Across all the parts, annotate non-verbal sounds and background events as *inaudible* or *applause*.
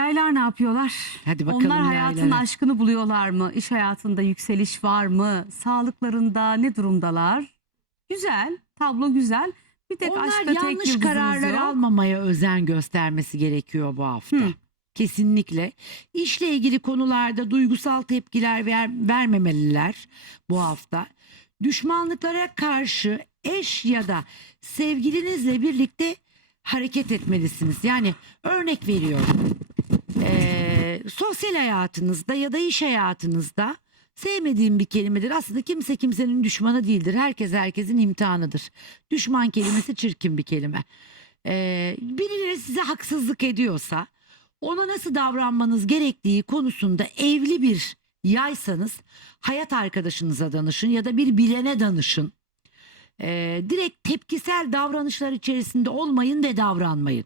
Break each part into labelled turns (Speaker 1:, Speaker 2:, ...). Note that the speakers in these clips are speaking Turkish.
Speaker 1: Yaylar ne yapıyorlar?
Speaker 2: Hadi bakalım
Speaker 1: Onlar hayatın
Speaker 2: yaylara.
Speaker 1: aşkını buluyorlar mı? İş hayatında yükseliş var mı? Sağlıklarında ne durumdalar? Güzel, tablo güzel. Bir tek
Speaker 2: Onlar
Speaker 1: aşkta tek
Speaker 2: yanlış
Speaker 1: yıldızımız
Speaker 2: kararlar
Speaker 1: yok.
Speaker 2: almamaya özen göstermesi gerekiyor bu hafta.
Speaker 1: Hı.
Speaker 2: Kesinlikle. İşle ilgili konularda duygusal tepkiler ver, vermemeliler bu hafta. Düşmanlıklara karşı eş ya da sevgilinizle birlikte hareket etmelisiniz. Yani örnek veriyorum. Ee, sosyal hayatınızda ya da iş hayatınızda sevmediğim bir kelimedir. Aslında kimse kimsenin düşmanı değildir. Herkes herkesin imtihanıdır. Düşman kelimesi çirkin bir kelime. Ee, birileri size haksızlık ediyorsa ona nasıl davranmanız gerektiği konusunda evli bir yaysanız hayat arkadaşınıza danışın ya da bir bilene danışın. Ee, direkt tepkisel davranışlar içerisinde olmayın ve davranmayın.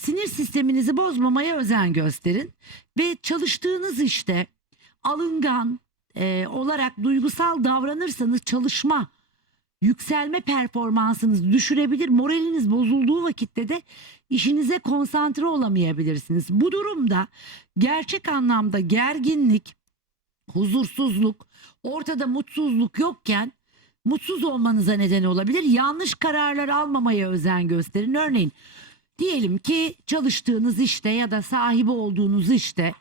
Speaker 2: Sinir sisteminizi bozmamaya özen gösterin ve çalıştığınız işte alıngan e, olarak duygusal davranırsanız çalışma yükselme performansınız düşürebilir. Moraliniz bozulduğu vakitte de işinize konsantre olamayabilirsiniz. Bu durumda gerçek anlamda gerginlik, huzursuzluk, ortada mutsuzluk yokken mutsuz olmanıza neden olabilir. Yanlış kararlar almamaya özen gösterin. Örneğin diyelim ki çalıştığınız işte ya da sahibi olduğunuz işte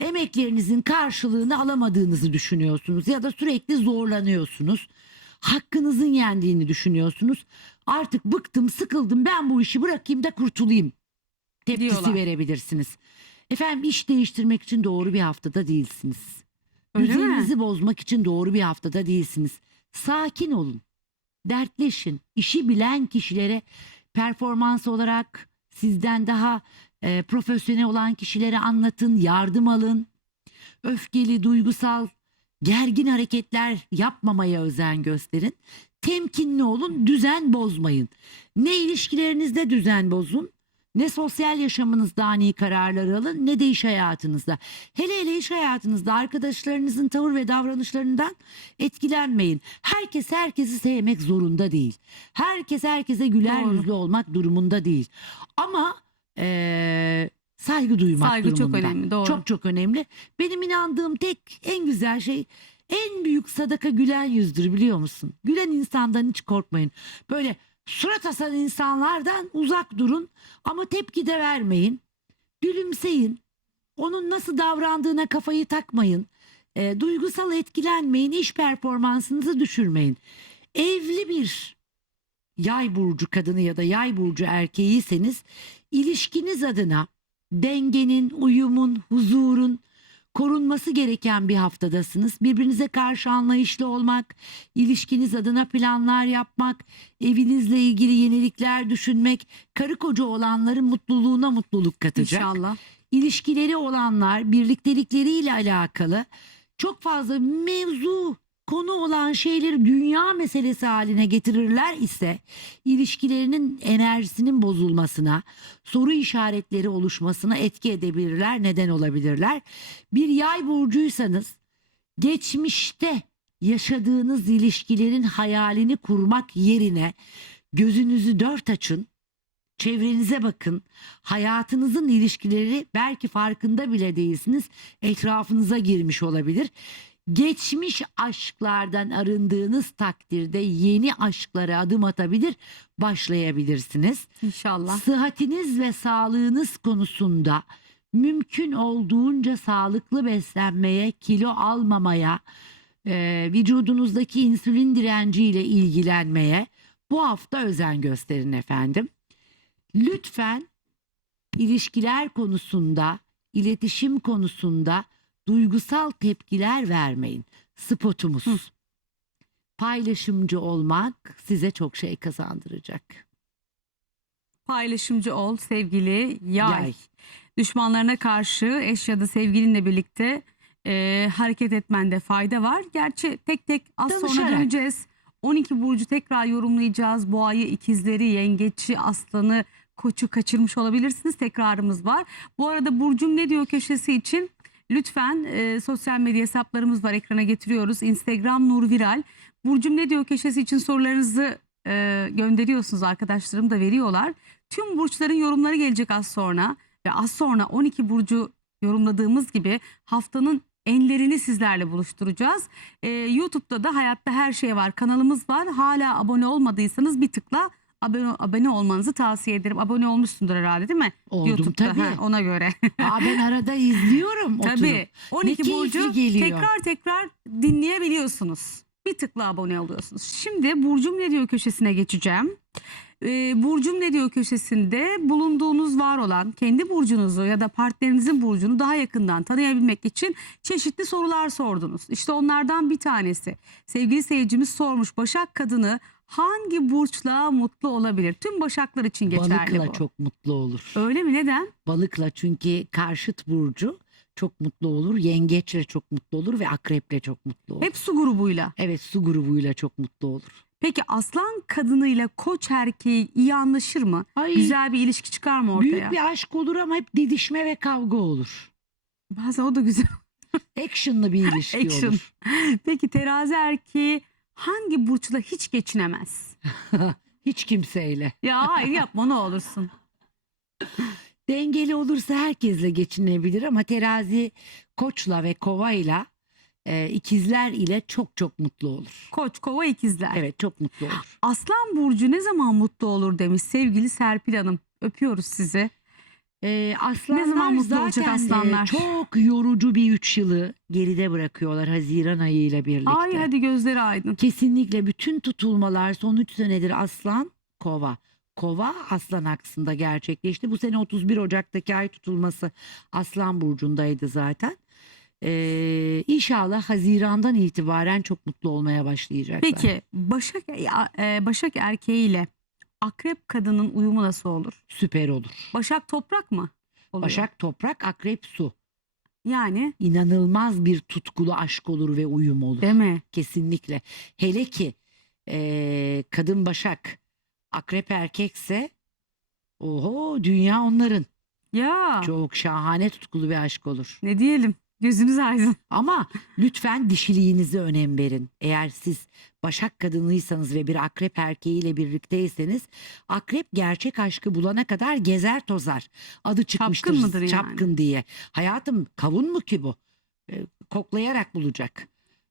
Speaker 2: emeklerinizin karşılığını alamadığınızı düşünüyorsunuz ya da sürekli zorlanıyorsunuz. Hakkınızın yendiğini düşünüyorsunuz. Artık bıktım, sıkıldım. Ben bu işi bırakayım da kurtulayım. Tepkisi
Speaker 1: Diyorlar.
Speaker 2: verebilirsiniz. Efendim iş değiştirmek için doğru bir haftada değilsiniz.
Speaker 1: Öyle mi?
Speaker 2: Düzeninizi bozmak için doğru bir haftada değilsiniz. Sakin olun. Dertleşin. İşi bilen kişilere performans olarak sizden daha e, profesyonel olan kişilere anlatın, yardım alın. Öfkeli, duygusal, gergin hareketler yapmamaya özen gösterin. Temkinli olun, düzen bozmayın. Ne ilişkilerinizde düzen bozun, ne sosyal yaşamınızda ani kararlar alın, ne de iş hayatınızda. Hele hele iş hayatınızda arkadaşlarınızın tavır ve davranışlarından etkilenmeyin. Herkes herkesi sevmek zorunda değil. Herkes herkese güler
Speaker 1: Doğru.
Speaker 2: yüzlü olmak durumunda değil. Ama eee, saygı duymak
Speaker 1: Saygı çok
Speaker 2: durumunda.
Speaker 1: önemli, doğru.
Speaker 2: Çok çok önemli. Benim inandığım tek en güzel şey en büyük sadaka gülen yüzdür biliyor musun? Gülen insandan hiç korkmayın. Böyle surat asan insanlardan uzak durun ama tepki de vermeyin. Gülümseyin. Onun nasıl davrandığına kafayı takmayın. E, duygusal etkilenmeyin. iş performansınızı düşürmeyin. Evli bir yay burcu kadını ya da yay burcu erkeğiyseniz ilişkiniz adına dengenin, uyumun, huzurun korunması gereken bir haftadasınız. Birbirinize karşı anlayışlı olmak, ilişkiniz adına planlar yapmak, evinizle ilgili yenilikler düşünmek, karı koca olanların mutluluğuna mutluluk katacak
Speaker 1: İnşallah.
Speaker 2: ilişkileri olanlar birliktelikleriyle alakalı çok fazla mevzu konu olan şeyleri dünya meselesi haline getirirler ise ilişkilerinin enerjisinin bozulmasına, soru işaretleri oluşmasına etki edebilirler, neden olabilirler. Bir yay burcuysanız geçmişte yaşadığınız ilişkilerin hayalini kurmak yerine gözünüzü dört açın. Çevrenize bakın. Hayatınızın ilişkileri belki farkında bile değilsiniz. Etrafınıza girmiş olabilir. Geçmiş aşklardan arındığınız takdirde yeni aşklara adım atabilir, başlayabilirsiniz.
Speaker 1: İnşallah.
Speaker 2: Sıhhatiniz ve sağlığınız konusunda mümkün olduğunca sağlıklı beslenmeye, kilo almamaya, e, vücudunuzdaki insülin direnciyle ilgilenmeye bu hafta özen gösterin efendim. Lütfen ilişkiler konusunda, iletişim konusunda duygusal tepkiler vermeyin. Spotumuz.
Speaker 1: Hı.
Speaker 2: Paylaşımcı olmak size çok şey kazandıracak.
Speaker 1: Paylaşımcı ol sevgili yay.
Speaker 2: Yay.
Speaker 1: Düşmanlarına karşı eş ya da sevgilinle birlikte e, hareket etmende fayda var. Gerçi tek tek az sonra
Speaker 2: Danışarak.
Speaker 1: döneceğiz. 12 burcu tekrar yorumlayacağız. Boğayı, ikizleri, yengeçi, aslanı, koçu kaçırmış olabilirsiniz. Tekrarımız var. Bu arada Burcum ne diyor köşesi için lütfen e, sosyal medya hesaplarımız var ekrana getiriyoruz. Instagram Nur Viral. Burcum ne diyor köşesi için sorularınızı e, gönderiyorsunuz arkadaşlarım da veriyorlar. Tüm burçların yorumları gelecek az sonra. ve az sonra 12 burcu yorumladığımız gibi haftanın enlerini sizlerle buluşturacağız. Ee, YouTube'da da Hayatta Her Şey Var kanalımız var. Hala abone olmadıysanız bir tıkla abone, abone olmanızı tavsiye ederim. Abone olmuşsundur herhalde değil mi?
Speaker 2: Oldum
Speaker 1: YouTube'da
Speaker 2: tabii.
Speaker 1: ha, ona göre. *laughs*
Speaker 2: Aa, ben arada izliyorum oturup.
Speaker 1: Tabii. 12
Speaker 2: keyifli
Speaker 1: burcu
Speaker 2: geliyor.
Speaker 1: tekrar tekrar dinleyebiliyorsunuz. Bir tıkla abone oluyorsunuz. Şimdi Burcum Ne Diyor köşesine geçeceğim. Ee, Burcum Ne Diyor köşesinde bulunduğunuz var olan kendi burcunuzu ya da partnerinizin burcunu daha yakından tanıyabilmek için çeşitli sorular sordunuz. İşte onlardan bir tanesi. Sevgili seyircimiz sormuş Başak kadını hangi burçla mutlu olabilir? Tüm Başaklar için geçerli
Speaker 2: Balıkla
Speaker 1: bu.
Speaker 2: çok mutlu olur.
Speaker 1: Öyle mi? Neden?
Speaker 2: Balıkla çünkü karşıt burcu çok mutlu olur. Yengeçle çok mutlu olur ve akreple çok mutlu olur.
Speaker 1: Hep su grubuyla.
Speaker 2: Evet su grubuyla çok mutlu olur.
Speaker 1: Peki aslan kadınıyla koç erkeği iyi anlaşır mı?
Speaker 2: Ay,
Speaker 1: Güzel bir ilişki çıkar mı ortaya?
Speaker 2: büyük bir aşk olur ama hep didişme ve kavga olur.
Speaker 1: Bazen o da güzel.
Speaker 2: Action'lı bir ilişki *laughs*
Speaker 1: Action.
Speaker 2: olur.
Speaker 1: Peki terazi erkeği hangi burçla hiç geçinemez? *laughs*
Speaker 2: Hiç kimseyle.
Speaker 1: Ya hayır yapma ne olursun.
Speaker 2: Dengeli olursa herkesle geçinebilir ama terazi koçla ve kovayla e, ikizler ile çok çok mutlu olur.
Speaker 1: Koç kova ikizler.
Speaker 2: Evet çok mutlu olur.
Speaker 1: Aslan burcu ne zaman mutlu olur demiş sevgili Serpil Hanım. Öpüyoruz sizi.
Speaker 2: Ee, aslanlar
Speaker 1: zaman mutlu olacak
Speaker 2: zaten, e,
Speaker 1: aslanlar?
Speaker 2: çok yorucu bir üç yılı geride bırakıyorlar Haziran ayıyla birlikte.
Speaker 1: Ay hadi gözleri aydın.
Speaker 2: Kesinlikle bütün tutulmalar son 3 senedir aslan kova. Kova aslan aksında gerçekleşti. Bu sene 31 Ocak'taki ay tutulması aslan burcundaydı zaten. Ee, inşallah Haziran'dan itibaren çok mutlu olmaya başlayacaklar.
Speaker 1: Peki Başak, e, Başak erkeğiyle akrep kadının uyumu nasıl olur?
Speaker 2: Süper olur.
Speaker 1: Başak toprak mı? Oluyor?
Speaker 2: Başak toprak, akrep su.
Speaker 1: Yani
Speaker 2: İnanılmaz bir tutkulu aşk olur ve uyum olur.
Speaker 1: değil mi?
Speaker 2: Kesinlikle. Hele ki eee, kadın başak, akrep erkekse oho dünya onların.
Speaker 1: Ya
Speaker 2: Çok şahane tutkulu bir aşk olur.
Speaker 1: ne diyelim gözünüz aydın.
Speaker 2: Ama lütfen dişiliğinize önem verin. Eğer siz başak kadınıysanız ve bir akrep erkeğiyle birlikteyseniz akrep gerçek aşkı bulana kadar gezer tozar. Adı çıkmıştır
Speaker 1: mıdır yani?
Speaker 2: çapkın diye. Hayatım kavun mu ki bu? Ee, koklayarak bulacak.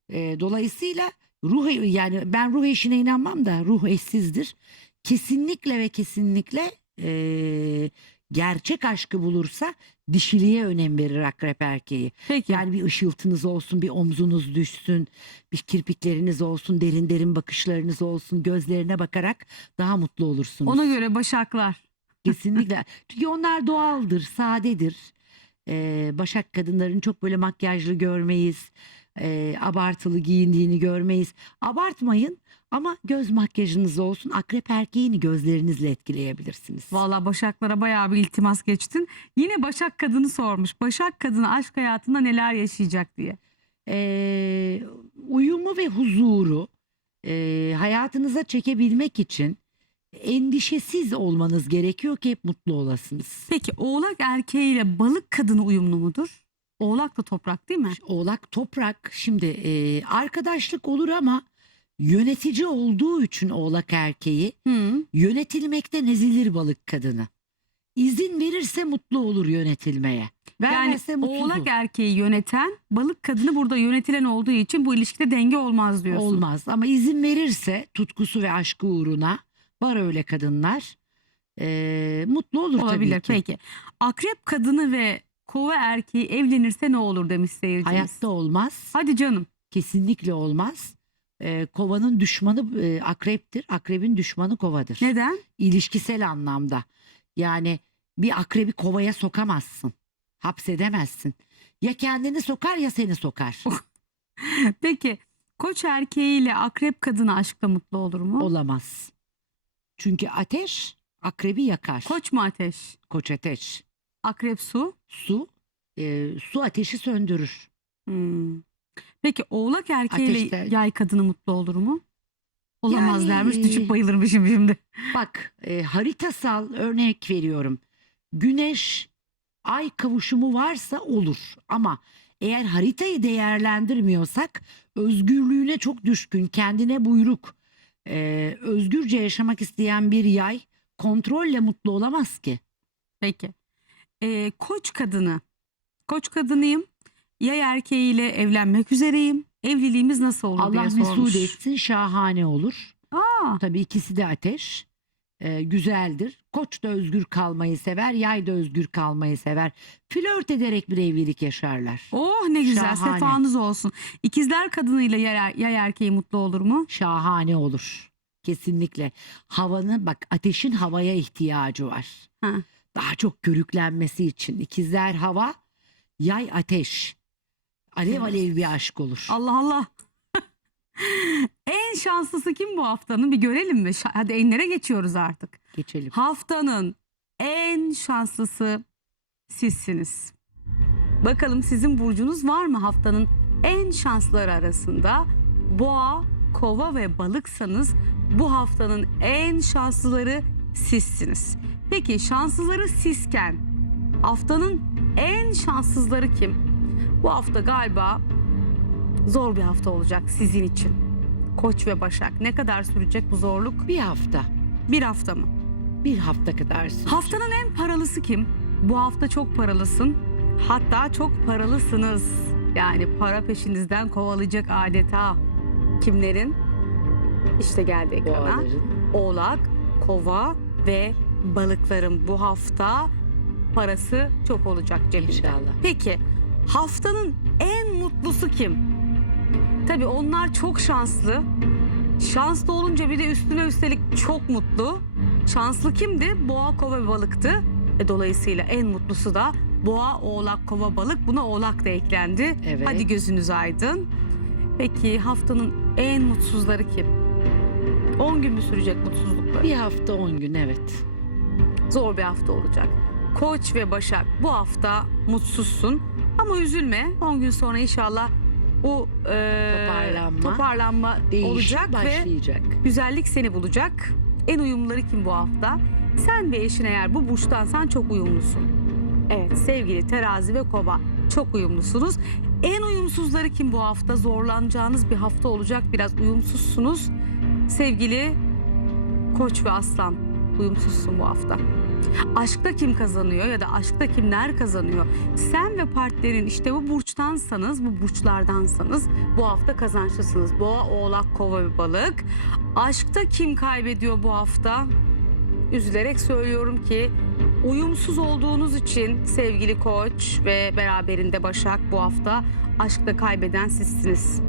Speaker 2: Ee, dolayısıyla ruh yani ben ruh eşine inanmam da ruh eşsizdir. Kesinlikle ve kesinlikle ee, gerçek aşkı bulursa dişiliğe önem verir akrep erkeği.
Speaker 1: Peki
Speaker 2: Yani bir ışıltınız olsun, bir omzunuz düşsün, bir kirpikleriniz olsun, derin derin bakışlarınız olsun, gözlerine bakarak daha mutlu olursunuz.
Speaker 1: ona göre Başaklar.
Speaker 2: Kesinlikle. *laughs* Çünkü onlar doğaldır, sadedir. Ee, Başak kadınların çok böyle makyajlı görmeyiz, ee, abartılı giyindiğini görmeyiz. Abartmayın ama göz makyajınız olsun. Akrep erkeğini gözlerinizle etkileyebilirsiniz.
Speaker 1: Valla Başaklara bayağı bir iltimas geçtin. Yine Başak kadını sormuş. Başak kadını aşk hayatında neler yaşayacak diye.
Speaker 2: Ee, uyumu ve huzuru e, hayatınıza çekebilmek için endişesiz olmanız gerekiyor ki hep mutlu olasınız.
Speaker 1: Peki oğlak erkeğiyle balık kadını uyumlu mudur? Oğlak da toprak değil mi?
Speaker 2: Oğlak toprak şimdi e, arkadaşlık olur ama yönetici olduğu için oğlak erkeği
Speaker 1: Hı.
Speaker 2: yönetilmekten ezilir balık kadını. İzin verirse mutlu olur yönetilmeye.
Speaker 1: Yani
Speaker 2: Vermezse mutsuz olur.
Speaker 1: oğlak erkeği yöneten balık kadını burada yönetilen olduğu için bu ilişkide denge olmaz diyorsun.
Speaker 2: Olmaz ama izin verirse tutkusu ve aşkı uğruna var öyle kadınlar eee, mutlu olur
Speaker 1: Olabilir
Speaker 2: tabii ki.
Speaker 1: peki. Akrep kadını ve kova erkeği evlenirse ne olur demiş seyircimiz.
Speaker 2: Hayatta olmaz.
Speaker 1: Hadi canım.
Speaker 2: Kesinlikle olmaz. Eee, kovanın düşmanı eee, akreptir. Akrebin düşmanı kovadır.
Speaker 1: Neden?
Speaker 2: İlişkisel anlamda. Yani bir akrebi kovaya sokamazsın. Hapsedemezsin. Ya kendini sokar ya seni sokar. *laughs*
Speaker 1: Peki koç erkeğiyle akrep kadını aşkla mutlu olur mu?
Speaker 2: Olamaz. Çünkü ateş akrebi yakar.
Speaker 1: Koç mu ateş?
Speaker 2: Koç ateş.
Speaker 1: Akrep su.
Speaker 2: Su e, su ateşi söndürür.
Speaker 1: Hmm. Peki oğlak erkeğiyle
Speaker 2: Ateşte-
Speaker 1: yay kadını mutlu olur mu? Olamaz
Speaker 2: Yani,
Speaker 1: dermiş
Speaker 2: e,
Speaker 1: düşüp bayılırmışım şimdi. *laughs*
Speaker 2: Bak e, haritasal örnek veriyorum. Güneş ay kavuşumu varsa olur ama eğer haritayı değerlendirmiyorsak özgürlüğüne çok düşkün, kendine buyruk, e, özgürce yaşamak isteyen bir yay kontrolle mutlu olamaz ki.
Speaker 1: Peki. e, koç kadını. Koç kadınıyım. Yay erkeğiyle evlenmek üzereyim. Evliliğimiz nasıl olur
Speaker 2: Allah
Speaker 1: diye
Speaker 2: mesut
Speaker 1: sormuş.
Speaker 2: etsin şahane olur.
Speaker 1: Aa,
Speaker 2: Tabii ikisi de ateş. Ee, güzeldir. Koç da özgür kalmayı sever, yay da özgür kalmayı sever. Flört ederek bir evlilik yaşarlar.
Speaker 1: oh ne güzel
Speaker 2: Şahane.
Speaker 1: sefanız olsun. İkizler kadınıyla yay, er- yay erkeği mutlu olur mu?
Speaker 2: Şahane olur. Kesinlikle. Havanın bak ateşin havaya ihtiyacı var.
Speaker 1: Ha.
Speaker 2: Daha çok körüklenmesi için. İkizler hava, yay ateş. Alev alev bir aşk olur.
Speaker 1: Allah Allah. *laughs* en şanslısı kim bu haftanın? Bir görelim mi? Şa- Hadi enlere geçiyoruz artık.
Speaker 2: Geçelim.
Speaker 1: Haftanın en şanslısı sizsiniz. Bakalım sizin burcunuz var mı haftanın en şansları arasında? Boğa, kova ve balıksanız bu haftanın en şanslıları sizsiniz. Peki şanslıları sizken haftanın en şanssızları kim? Bu hafta galiba zor bir hafta olacak sizin için. Koç ve Başak ne kadar sürecek bu zorluk?
Speaker 2: Bir hafta.
Speaker 1: Bir hafta mı?
Speaker 2: Bir hafta kadar sürecek.
Speaker 1: Haftanın en paralısı kim? Bu hafta çok paralısın. Hatta çok paralısınız. Yani para peşinizden kovalayacak adeta. Kimlerin? İşte geldi ekrana.
Speaker 2: Boğaların.
Speaker 1: Oğlak, kova ve balıkların bu hafta parası çok olacak cebinde.
Speaker 2: İnşallah.
Speaker 1: Peki haftanın en mutlusu kim? Tabii onlar çok şanslı. Şanslı olunca bir de üstüne üstelik çok mutlu. Şanslı kimdi? Boğa, kova balıktı. E, dolayısıyla en mutlusu da boğa, oğlak, kova, balık. Buna oğlak da eklendi.
Speaker 2: Evet.
Speaker 1: Hadi gözünüz aydın. Peki haftanın en mutsuzları kim? 10 gün mü sürecek mutsuzlukları?
Speaker 2: Bir hafta on gün evet.
Speaker 1: zor bir hafta olacak. Koç ve Başak bu hafta mutsuzsun ama üzülme. 10 gün sonra inşallah bu e,
Speaker 2: Toparlanma.
Speaker 1: toparlanma
Speaker 2: Değişim
Speaker 1: olacak ve
Speaker 2: başlayacak.
Speaker 1: güzellik seni bulacak. En uyumluları kim bu hafta? Sen ve eşin eğer bu burçtansan çok uyumlusun. Evet sevgili terazi ve kova çok uyumlusunuz. En uyumsuzları kim bu hafta? Zorlanacağınız bir hafta olacak. Biraz uyumsuzsunuz. Sevgili koç ve aslan uyumsuzsun bu hafta. Aşkta kim kazanıyor ya da aşkta kimler kazanıyor? Sen ve partnerin işte bu burçtansanız, bu burçlardansanız bu hafta kazançlısınız. Boğa, oğlak, kova ve balık. Aşkta kim kaybediyor bu hafta? Üzülerek söylüyorum ki uyumsuz olduğunuz için sevgili koç ve beraberinde Başak bu hafta aşkta kaybeden sizsiniz.